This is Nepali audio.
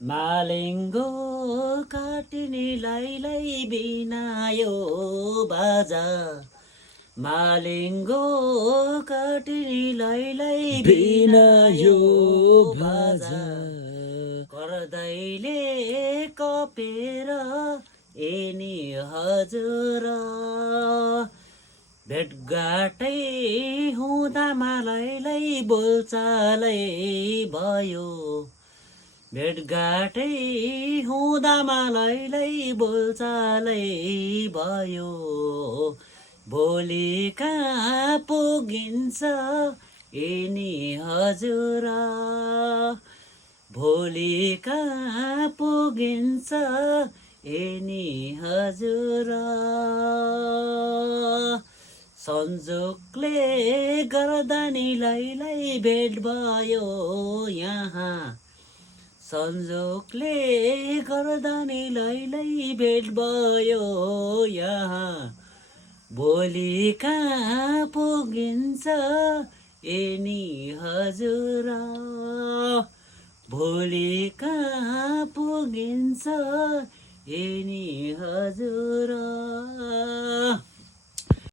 मालिङ्गो काटिनीलाई बिनायो बाजा मालिङ्गो काटिनीलाई बिनायो बाजा गर्दैले कपेर एनी हजुर भेटघाटै हुँदा मालैलाई बोलचालै भयो भेटघाटै हुँदा मालैलाई बोलचालै भयो भोलि कहाँ पुगिन्छ एनी हजुर भोलि कहाँ पुगिन्छ एनी हजुर संजोगले गर्दा निलाई भेट भयो यहाँ संजोगले गर्दा निलाई भेट भयो यहाँ भोलि कहाँ पुगिन्छ एनी हजुर भोलि कहाँ पुगिन्छ एनी हजुर